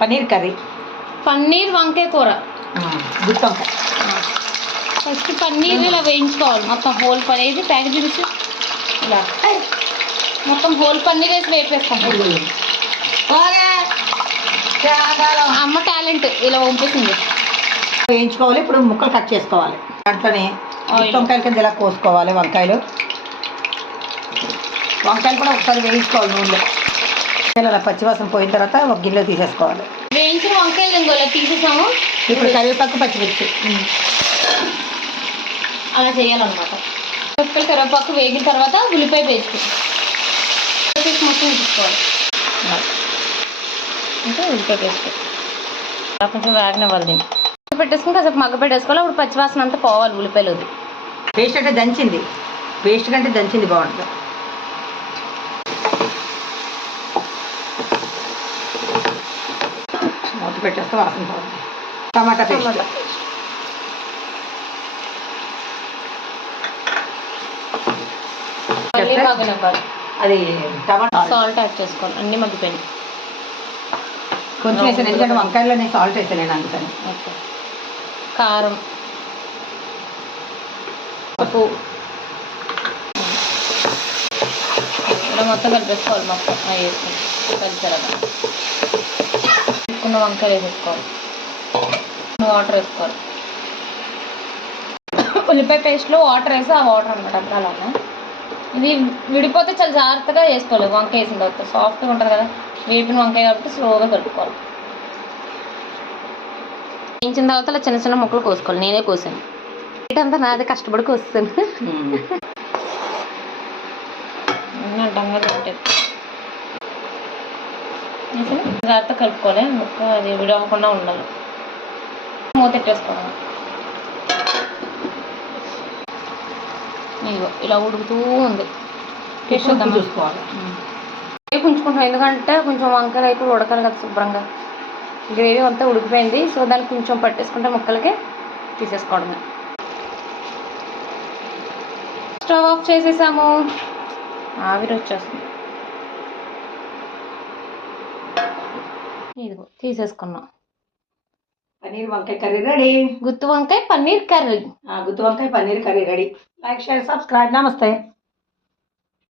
Paneer curry, paneer వంకాయ కూర, గుత్తి వంకాయ. ఫస్ట్ పన్నీర్ ఇలా వేయించుకోవాలి. మొత్తం హోల్ పన్నీర్ ప్యాకెట్ చూసి ఇలా మొత్తం హోల్ పన్నీర్ వేసి వేపేస్తాం. అమ్మ టాలెంట్ ఇలా పంపిస్తుంది. వేయించుకోవాలి. ఇప్పుడు ముక్కలు కట్ చేసుకోవాలి. దాంట్లోనే గుత్తి వంకాయల కింద ఇలా కోసుకోవాలి. వంకాయలు కూడా ఒకసారి వేయించుకోవాలి నూనెలో. అలా పచ్చివాసన పోయిన తర్వాత ఒక గిన్నెలో తీసేసుకోవాలి. వేయించిన వంకాయలు ఇంకోలా తీసేసాము. ఇప్పుడు కరివేపాకు, పచ్చిమిర్చి అలా చేయాలన్నమాట. కరివేపాకు వేగిన తర్వాత ఉల్లిపాయ పేస్ట్ మొత్తం తీసుకోవాలి. ఇంకా ఉల్లిపాయ పేస్ట్ కొంచెం వేగనివ్వాలి. దీన్ని పెట్టేసుకుని కాసేపు మగ్గ పెట్టేసుకోవాలి. అప్పుడు పచ్చివాసన అంతా పోవాలి ఉల్లిపాయలు. పేస్ట్ అంటే దంచింది, పేస్ట్ కంటే దంచింది బాగుంటుంది. మూత పెట్టేస్తే వాసన పోతుంది. టమాటా పేస్ట్, అది టమాటా సాల్ట్ యాడ్ చేసుకోవాలి. అన్నీ మగ్గిపోయినాయి. కొంచెం వేసాను, ఎందుకంటే వంకాయలో నేను సాల్ట్ వేసాను అందుకని. ఓకే. కారం, ఉప్పు ఇలా మొత్తం కలిపేసుకోవాలి. మొత్తం వేసుకొని కలిసేలాగా తీసుకున్న వంకాయలు వేసేసుకోవాలి. వాటర్ వేసుకోవాలి. ఉల్లిపాయ పేస్ట్లో వాటర్ వేసి ఆ వాటర్ అనమాట అప్పుడు అలాగా. ఇది విడిపోతే చాలా జాగ్రత్తగా వేసుకోవాలి. వంకాయ వేసిన తర్వాత సాఫ్ట్గా ఉంటుంది కదా, వేపిన వంకాయ కాబట్టి స్లోగా కలుపుకోవాలి. వేయించిన తర్వాత అలా చిన్న చిన్న ముక్కలు కోసుకోవాలి. నేనే కోసాను. అంతా నాది కష్టపడి కోస్తాను. జాగ్రత్త కలుపుకోవాలి. ముక్క అది విడవకుండా ఉండాలి. మూత పెట్టేసుకోవాలి. ఇదిగో ఇలా ఉడుకుతూ ఉంది. చూసుకోవాలి. ఉంచుకుంటాం, ఎందుకంటే కొంచెం వంకాయలు అయితే ఉడకాలి కదా శుభ్రంగా. గ్రేవీ అంతా ఉడికిపోయింది. సో దానికి కొంచెం పట్టేసుకుంటే ముక్కలకి తీసేసుకోవడమే. స్టవ్ ఆఫ్ చేసేసాము. ఆవిరి వచ్చేస్తుంది. ఇదిగో తీసేసుకున్నాం. పన్నీర్ వంకాయ కర్రీ రెడీ. గుత్తి వంకాయ పన్నీర్ కర్రీ. గుత్తి వంకాయ paneer curry ready. Like, share, subscribe. నమస్తే.